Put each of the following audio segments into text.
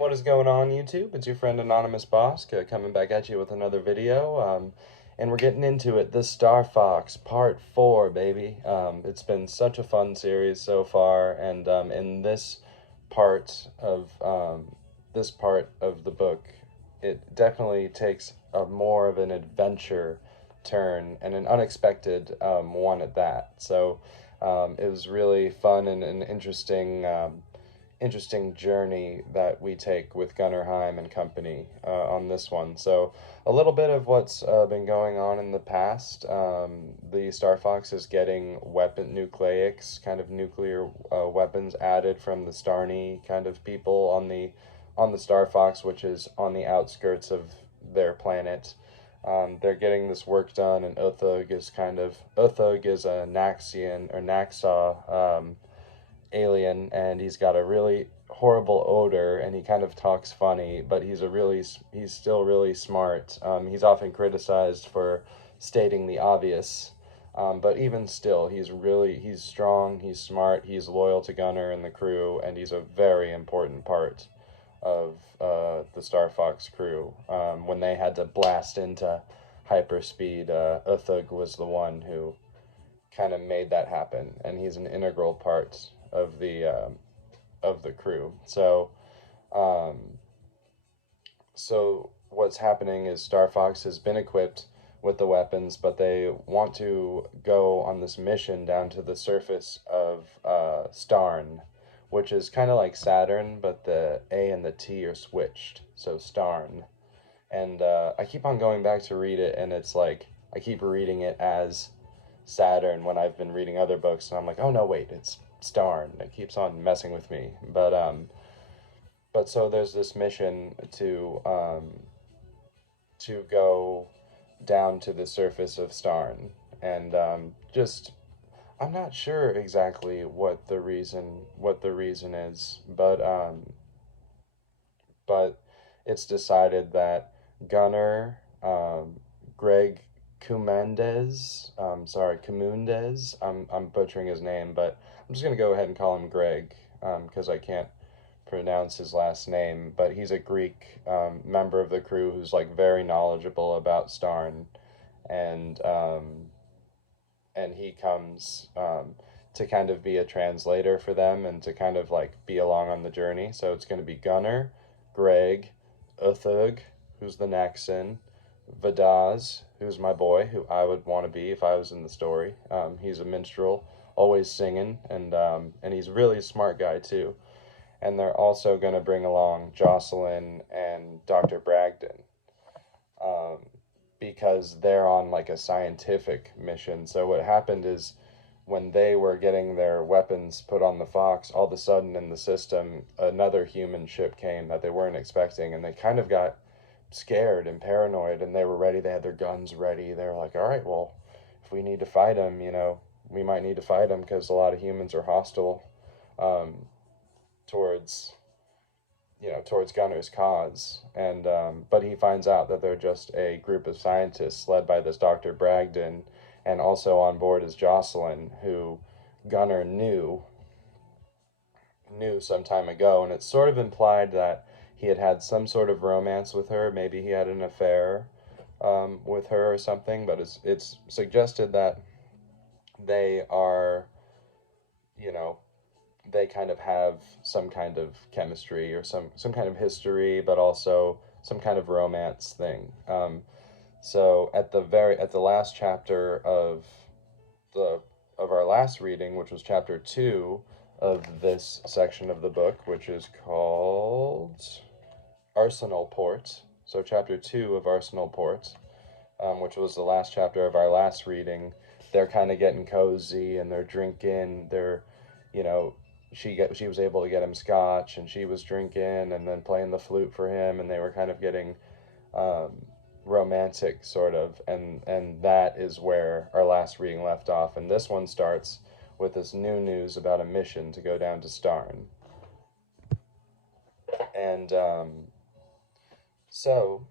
What is going on, YouTube? It's your friend Anonymous Bosk coming back at you with another video. And we're getting into it. The Star Fox Part 4, baby. It's been such a fun series so far, and in this part of the book, it definitely takes a more of an adventure turn and an unexpected one at that. So it was really fun and an interesting journey that we take with Gunnar Heim and company on this one. So a little bit of what's been going on in the past. The Star Fox is getting nucleics, kind of nuclear weapons added from the Starny kind of people on the Star Fox, which is on the outskirts of their planet. They're getting this work done, and Uthug is a Naxian or Naxaw alien, and he's got a really horrible odor, and he kind of talks funny, but he's still really smart. He's often criticized for stating the obvious, but even still, he's strong, he's smart, he's loyal to Gunnar and the crew, and he's a very important part of the Star Fox crew. When they had to blast into hyperspeed, Uthug was the one who kind of made that happen, and he's an integral part of the crew. Um, so what's happening is Star Fox has been equipped with the weapons, but they want to go on this mission down to the surface of Starn, which is kind of like Saturn, but the A and the T are switched, so Starn. And I keep on going back to read it, and it's like I keep reading it as Saturn when I've been reading other books, and I'm like, oh no, wait, it's Starn. It keeps on messing with me. But so there's this mission to go down to the surface of Starn, and just I'm not sure exactly what the reason is, but it's decided that Gunner, Greg Kumundez. I'm butchering his name, but I'm just gonna go ahead and call him Greg, because I can't pronounce his last name. But he's a Greek member of the crew who's like very knowledgeable about Starn, and he comes to kind of be a translator for them and to kind of like be along on the journey. So it's going to be Gunnar, Greg, Uthug, who's the Naxon, Vadaz, who's my boy, who I would want to be if I was in the story. He's a minstrel, always singing, and he's really a smart guy too. And they're also going to bring along Jocelyn and Dr. Bragdon, um, because they're on like a scientific mission. So what happened is when they were getting their weapons put on the Fox, all of a sudden in the system, another human ship came that they weren't expecting, and they kind of got scared and paranoid, and they were ready. They had their guns ready. They were like, all right, well, if we need to fight them, we might need to fight them because a lot of humans are hostile um, towards towards Gunner's cause. And but he finds out that they're just a group of scientists led by this Dr. Bragdon, and also on board is Jocelyn, who Gunner knew some time ago, and it's sort of implied that he had had some sort of romance with her. Maybe he had an affair with her or something, but it's suggested that they are, you know, they kind of have some kind of chemistry or some kind of history, but also some kind of romance thing. So at the last chapter the of our last reading, which was chapter 2 of this section of the book, which is called Arsenal Port. So chapter 2 of Arsenal Port, which was the last chapter of our last reading. They're kind of getting cozy, and they're drinking. You know, she was able to get him scotch, and she was drinking and then playing the flute for him, and they were kind of getting um, romantic, sort of, and that is where our last reading left off. And this one starts with this new news about a mission to go down to Starn. And so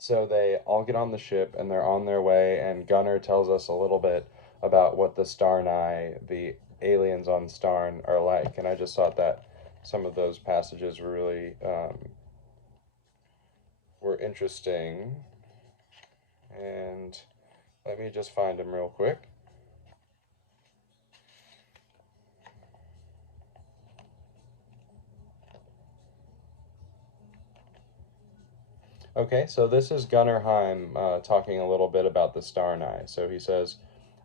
so they all get on the ship, and they're on their way, and Gunnar tells us a little bit about what the Starnai, the aliens on Starn, are like. And I just thought that some of those passages were really were interesting. And let me just find them real quick. Okay, so this is Gunnar Heim talking a little bit about the Starnai. So he says,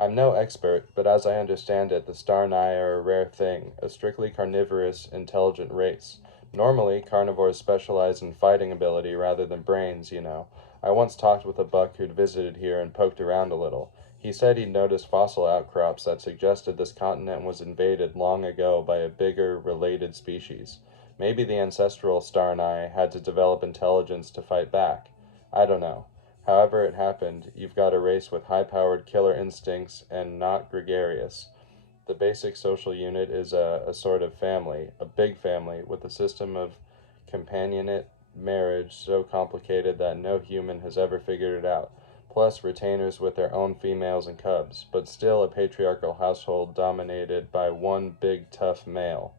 I'm no expert, but as I understand it, the Starnai are a rare thing, a strictly carnivorous, intelligent race. Normally, carnivores specialize in fighting ability rather than brains, you know. I once talked with a buck who'd visited here and poked around a little. He said he'd noticed fossil outcrops that suggested this continent was invaded long ago by a bigger, related species. Maybe the ancestral Starnai had to develop intelligence to fight back. I don't know. However it happened, you've got a race with high-powered killer instincts and not gregarious. The basic social unit is a sort of family, a big family, with a system of companionate marriage so complicated that no human has ever figured it out. Plus retainers with their own females and cubs, but still a patriarchal household dominated by one big tough male.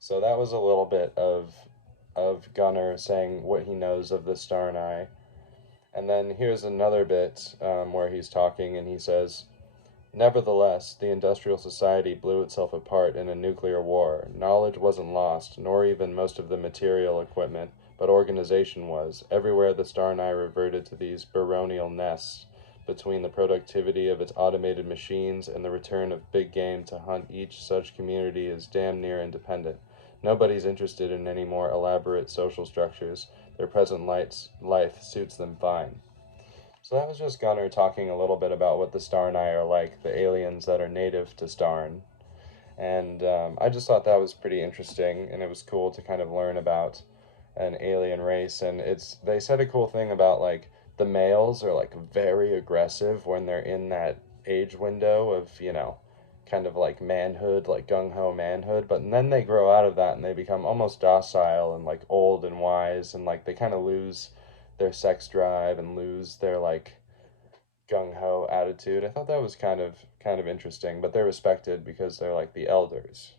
So that was a little bit of Gunnar saying what he knows of the Starnai. And then here's another bit where he's talking and he says, Nevertheless, the industrial society blew itself apart in a nuclear war. Knowledge wasn't lost, nor even most of the material equipment, but organization was. Everywhere the Starnai reverted to these baronial nests, between the productivity of its automated machines and the return of big game to hunt, each such community is damn near independent. Nobody's interested in any more elaborate social structures. Their present life suits them fine. So that was just Gunnar talking a little bit about what the Starnai are like, the aliens that are native to Starn. And I just thought that was pretty interesting, and it was cool to kind of learn about an alien race. And it's they said a cool thing about like the males are like very aggressive when they're in that age window of kind of like manhood, like gung ho manhood. But then they grow out of that and they become almost docile and like old and wise, and like they kind of lose their sex drive and lose their like gung ho attitude. I thought that was kind of interesting, but they're respected because they're like the elders.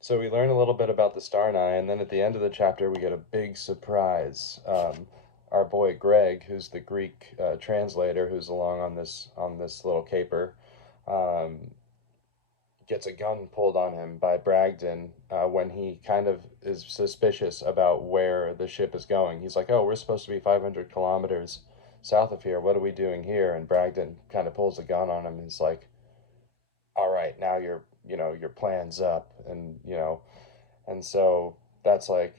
So we learn a little bit about the Starnai, and then at the end of the chapter, we get a big surprise. Our boy Greg, who's the Greek translator, who's along on this little caper, um, gets a gun pulled on him by Bragdon when he kind of is suspicious about where the ship is going. He's like, "Oh, we're supposed to be 500 kilometers south of here. What are we doing here?" And Bragdon kind of pulls a gun on him. He's like, "All right, now your plan's up," and and so that's like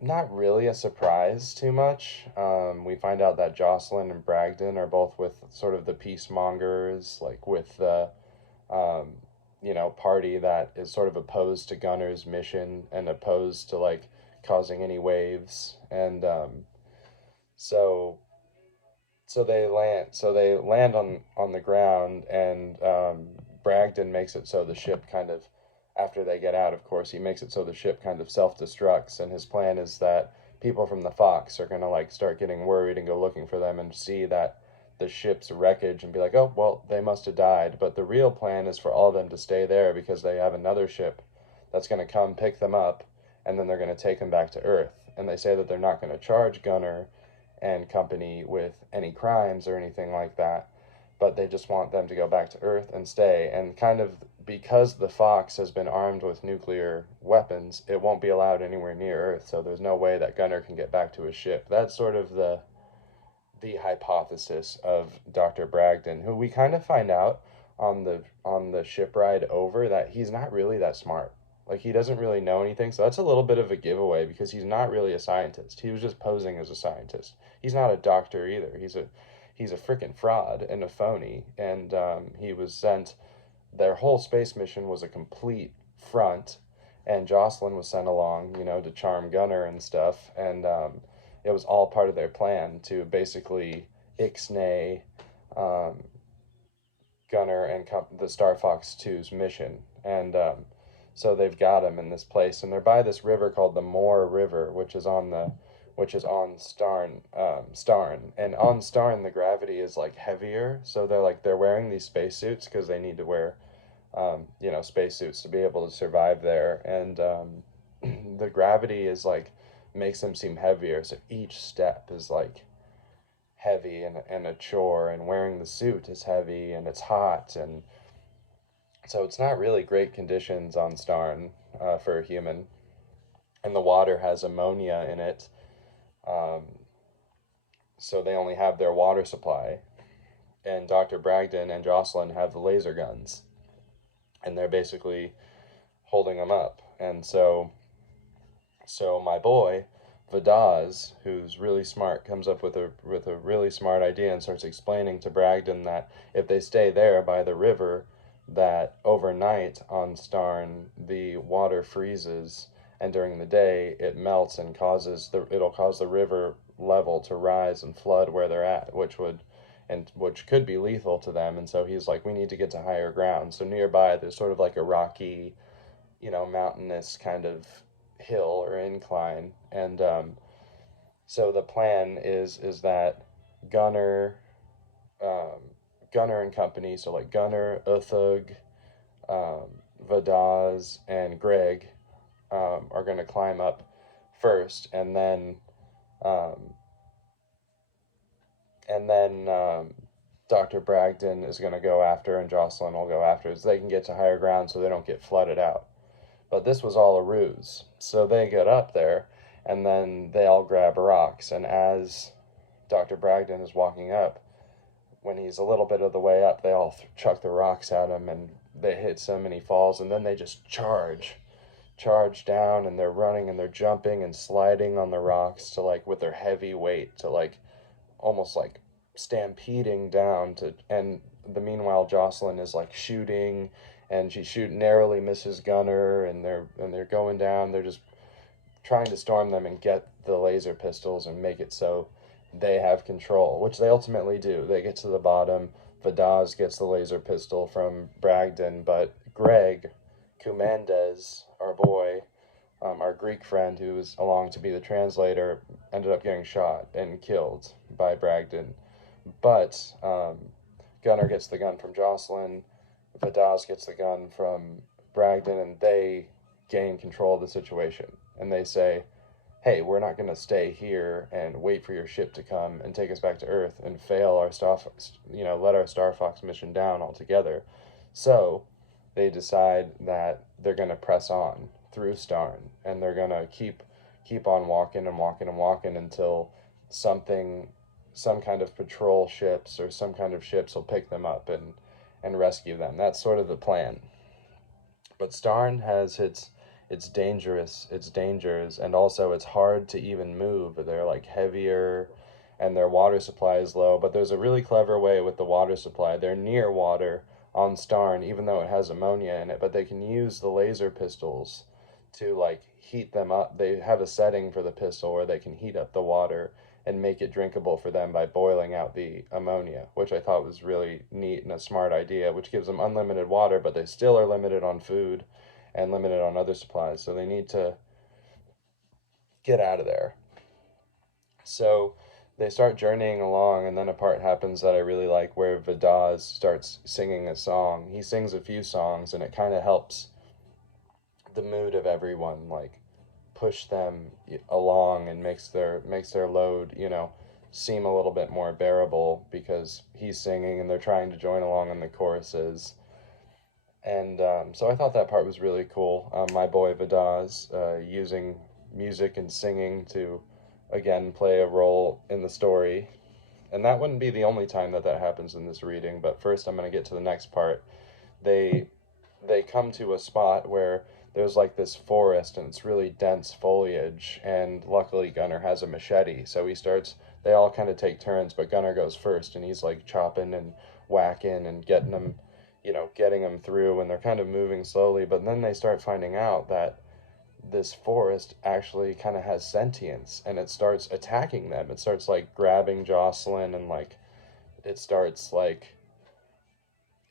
not really a surprise too much. We find out that Jocelyn and Bragdon are both with sort of the peacemongers, like with the um, party that is sort of opposed to Gunner's mission and opposed to like causing any waves. And so they land on the ground, and Bragdon makes it so the ship kind of, after they get out, of course, he makes it so the ship kind of self-destructs, and his plan is that people from the Fox are going to like start getting worried and go looking for them and see that the ship's wreckage and be like, "Oh, well, they must have died." But the real plan is for all of them to stay there because they have another ship that's going to come pick them up, and then they're going to take them back to Earth. And they say that they're not going to charge Gunner and company with any crimes or anything like that, but they just want them to go back to Earth and stay. And kind of because the Fox has been armed with nuclear weapons, it won't be allowed anywhere near Earth, so there's no way that Gunner can get back to his ship. That's sort of the hypothesis of Dr. Bragdon, who we kind of find out on the ship ride over that he's not really that smart. Like he doesn't really know anything, so that's a little bit of a giveaway because he's not really a scientist. He was just posing as a scientist. He's not a doctor either. He's a freaking fraud and a phony, and he was sent. Their whole space mission was a complete front, and Jocelyn was sent along, to charm Gunner and stuff, and it was all part of their plan to basically ixnay um, Gunner and the Star Fox 2's mission. And so they've got him in this place, and they're by this river called the Moor River, which is on Starn, and on Starn the gravity is like heavier, so they're wearing these spacesuits because they need to wear spacesuits to be able to survive there. And the gravity is like makes them seem heavier. So each step is like heavy and a chore, and wearing the suit is heavy and it's hot. And so it's not really great conditions on Starn for a human. And the water has ammonia in it. Um, so they only have their water supply. And Dr. Bragdon and Jocelyn have the laser guns. And they're basically holding them up. And so my boy, Vadaz, who's really smart, comes up with a really smart idea and starts explaining to Bragdon that if they stay there by the river, that overnight on Starn the water freezes, and during the day it melts and it'll cause the river level to rise and flood where they're at, which could be lethal to them. And so he's like, we need to get to higher ground. So nearby there's sort of like a rocky, mountainous kind of hill or incline. And so the plan is that Gunner, um, Gunner and company, so like Gunner, Uthug, um, Vadaz, and Greg are going to climb up first, um, and then Dr. Bragdon is going to go after, and Jocelyn will go after, so they can get to higher ground so they don't get flooded out. But this was all a ruse. So they get up there, and then they all grab rocks. And as Dr. Bragdon is walking up, when he's a little bit of the way up, they all chuck the rocks at him, and they hit him, and he falls. And then they just charge down, and they're running and they're jumping and sliding on the rocks to like with their heavy weight to like almost like stampeding down to. And the meanwhile Jocelyn is like shooting, and narrowly misses Gunner, and they're going down. They're just trying to storm them and get the laser pistols and make it so they have control, which they ultimately do. They get to the bottom. Vadaz gets the laser pistol from Bragdon, but Greg Kumandez, our boy, our Greek friend who was along to be the translator, ended up getting shot and killed by Bragdon. But Gunner gets the gun from Jocelyn. Vadaz gets the gun from Bragdon, and they gain control of the situation. And they say, hey, we're not going to stay here and wait for your ship to come and take us back to Earth and fail our let our Star Fox mission down altogether. So they decide that they're going to press on through Starn, and they're going to keep on walking and walking and walking until some kind of patrol ships or some kind of ships will pick them up and rescue them. That's sort of the plan. But Starn has its dangers, and also it's hard to even move. They're like heavier, and their water supply is low. But there's a really clever way with the water supply. They're near water on Starn, even though it has ammonia in it. But they can use the laser pistols to like heat them up. They have a setting for the pistol where they can heat up the water and make it drinkable for them by boiling out the ammonia, which I thought was really neat and a smart idea, which gives them unlimited water, but they still are limited on food and limited on other supplies, so they need to get out of there. So they start journeying along, and then a part happens that I really like where Vadaz starts singing a song. He sings a few songs, and it kind of helps the mood of everyone, like push them along, and makes their load, seem a little bit more bearable because he's singing and they're trying to join along in the choruses. And so I thought that part was really cool. My boy Vadaz using music and singing to, again, play a role in the story. And that wouldn't be the only time that happens in this reading, but first I'm going to get to the next part. They they come to a spot where there's like this forest and it's really dense foliage, and luckily Gunner has a machete, so they all kind of take turns, but Gunner goes first, and he's like chopping and whacking and getting them through, and they're kind of moving slowly. But then they start finding out that this forest actually kind of has sentience, and it starts attacking them. It starts like grabbing Jocelyn, and like it starts like,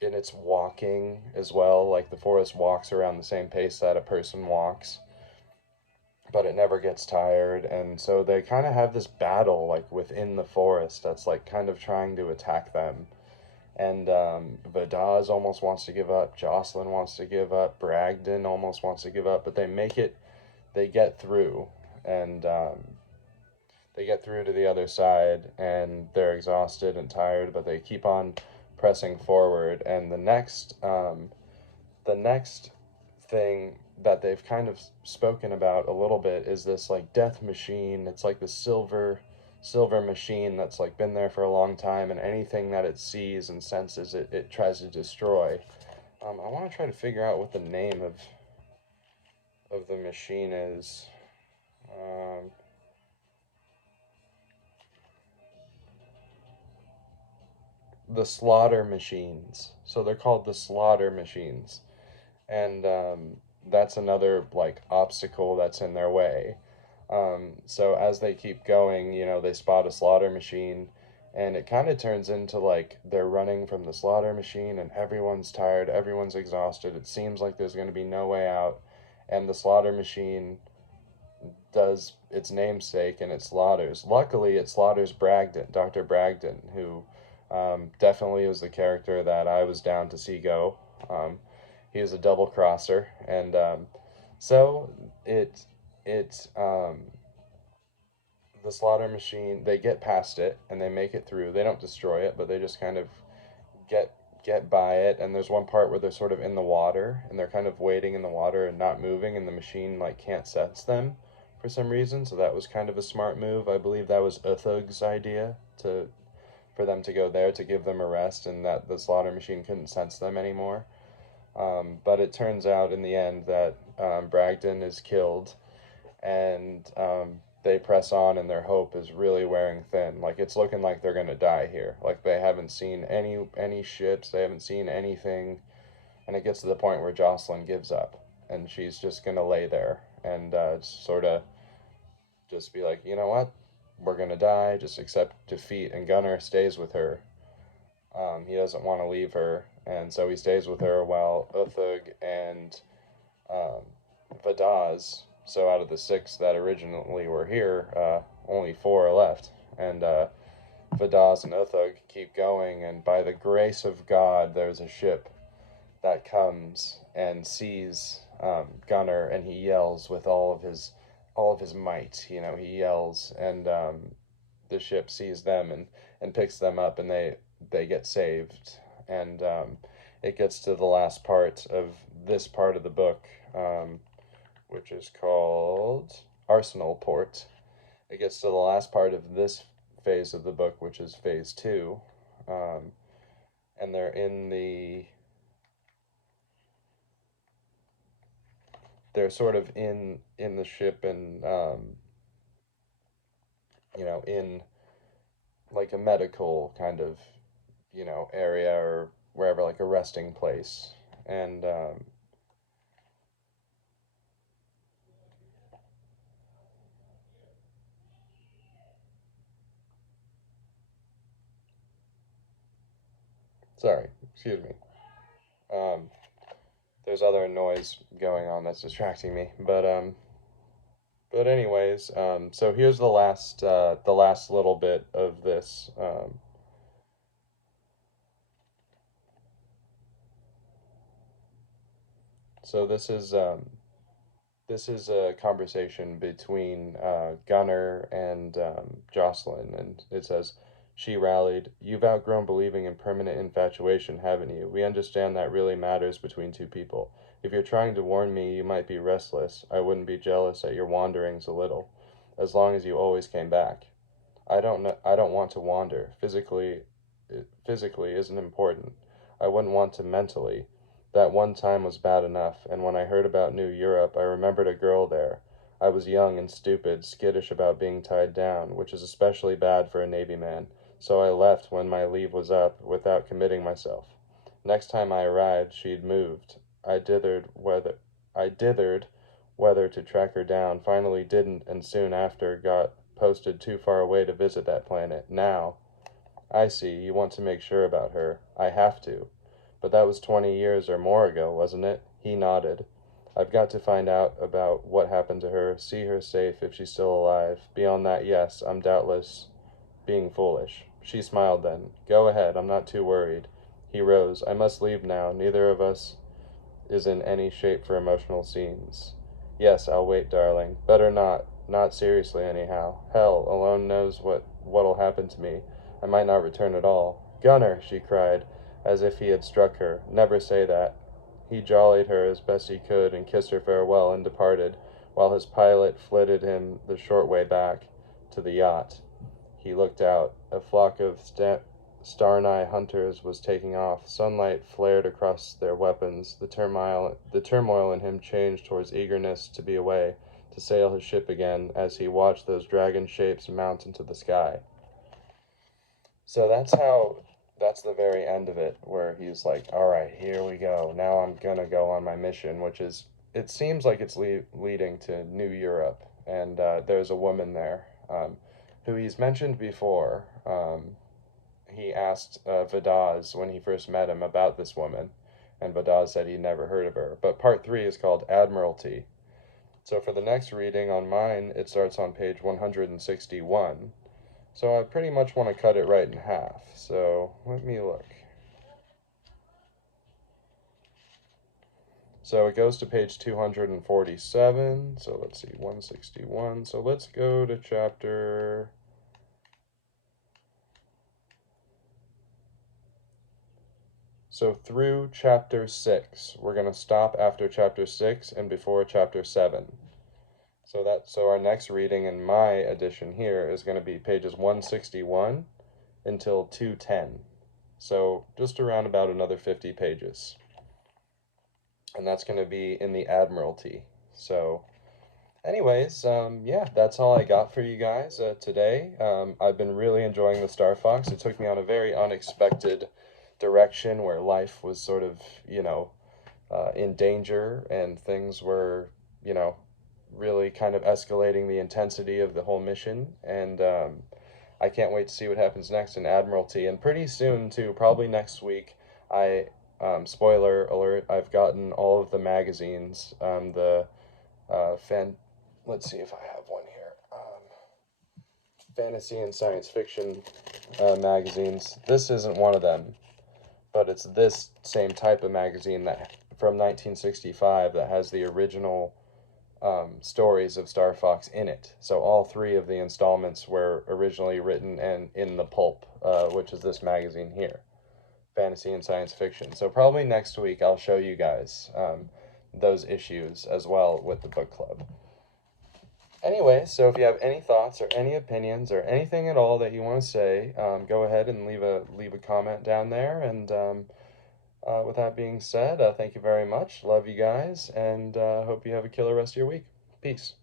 and it's walking as well. Like the forest walks around the same pace that a person walks, but it never gets tired. And so they kind of have this battle like within the forest that's like kind of trying to attack them. And Vadaz almost wants to give up. Jocelyn wants to give up. Bragdon almost wants to give up, but they make it. They get through, and they get through to the other side, and they're exhausted and tired, but they keep on pressing forward. And the next thing that they've kind of spoken about a little bit is this like death machine. It's like the silver machine that's like been there for a long time, and anything that it sees and senses it tries to destroy. I want to try to figure out what the name of the machine is. Um, the slaughter machines. So they're called the slaughter machines, and that's another like obstacle that's in their way. So as they keep going, they spot a slaughter machine, and it kind of turns into like they're running from the slaughter machine, and everyone's tired, everyone's exhausted. It seems like there's going to be no way out, and the slaughter machine does its namesake and it slaughters. Luckily, it slaughters Bragdon, Dr. Bragdon, who definitely was the character that I was down to see go. He is a double crosser, and so it the slaughter machine, they get past it and they make it through. They don't destroy it, but they just kind of get get by it. And there's one part where they're sort of in the water and they're kind of waiting in the water and not moving, and the machine like can't sense them for some reason. So that was kind of a smart move. I believe that was Uthug's idea to for them to go there to give them a rest, and that the slaughter machine couldn't sense them anymore. But it turns out in the end that Bragdon is killed, and they press on, and their hope is really wearing thin. Like it's looking like they're gonna die here. Like they haven't seen any ships, they haven't seen anything, and it gets to the point where Jocelyn gives up, and she's just gonna lay there and sort of just be like, you know what, we're gonna die, just accept defeat. And Gunnar stays with her. He doesn't want to leave her, and so he stays with her while Uthug and um, Vadaz. So out of the six that originally were here, only four are left, and Vadaz and Uthug keep going. And by the grace of God, there's a ship that comes and sees Gunnar, and he yells with all of his might. You know, he yells, and the ship sees them and picks them up, and they get saved. And it gets to the last part of this part of the book, which is called Arsenal Port. It gets to the last part of this phase of the book, which is phase two, and they're sort of in the ship, and in like a medical kind of area or wherever, like a resting place. And sorry, excuse me. Um, there's other noise going on that's distracting me, but anyways, so here's the last little bit of this. So this is a conversation between Gunnar and Jocelyn, and it says, "She rallied. You've outgrown believing in permanent infatuation, haven't you? We understand that really matters between two people. If you're trying to warn me you might be restless, I wouldn't be jealous at your wanderings a little, as long as you always came back. I don't want to wander. Physically isn't important. I wouldn't want to mentally. That one time was bad enough, and when I heard about New Europe, I remembered a girl there. I was young and stupid, skittish about being tied down, which is especially bad for a Navy man, so I left when my leave was up, without committing myself. Next time I arrived, she'd moved. I dithered whether to track her down, finally didn't, and soon after got posted too far away to visit that planet. Now, I see, you want to make sure about her. I have to. But that was 20 years or more ago, wasn't it? He nodded. I've got to find out about what happened to her, see her safe if she's still alive. Beyond that, yes, I'm doubtless being foolish. She smiled then. Go ahead, I'm not too worried. He rose. I must leave now. Neither of us is in any shape for emotional scenes. Yes, I'll wait, darling. Better not. Not seriously, anyhow. Hell alone knows what'll happen to me. I might not return at all. Gunner, she cried, as if he had struck her. Never say that. He jollied her as best he could and kissed her farewell and departed, while his pilot flitted him the short way back to the yacht. He looked out. A flock of Starneye hunters was taking off. Sunlight flared across their weapons. The turmoil in him changed towards eagerness to be away, to sail his ship again, as he watched those dragon shapes mount into the sky. So that's the very end of it, where he's like, all right, here we go. Now I'm gonna go on my mission, which is, it seems like it's leading to New Europe. And there's a woman there who he's mentioned before. He asked Vadaz when he first met him about this woman, and Vadaz said he'd never heard of her. But part 3 is called Admiralty. So for the next reading on mine, it starts on page 161. So I pretty much want to cut it right in half. So let me look. So it goes to page 247. So let's see, 161. So let's go to chapter... So through chapter 6. We're going to stop after chapter 6 and before chapter 7. So our next reading in my edition here is going to be pages 161 until 210. So just around about another 50 pages. And that's going to be in the Admiralty. So anyways, yeah, that's all I got for you guys today. I've been really enjoying the Star Fox. It took me on a very unexpected direction where life was sort of, in danger and things were, really kind of escalating the intensity of the whole mission. And I can't wait to see what happens next in Admiralty. And pretty soon, too, probably next week, spoiler alert, I've gotten all of the magazines, let's see if I have one here. Fantasy and science fiction magazines. This isn't one of them, but it's this same type of magazine that from 1965 that has the original stories of Star Fox in it. So all 3 of the installments were originally written and in the pulp, which is this magazine here, Fantasy and Science Fiction. So probably next week I'll show you guys those issues as well with the book club. Anyway, so if you have any thoughts or any opinions or anything at all that you want to say, go ahead and leave a comment down there. And with that being said, thank you very much. Love you guys, and hope you have a killer rest of your week. Peace.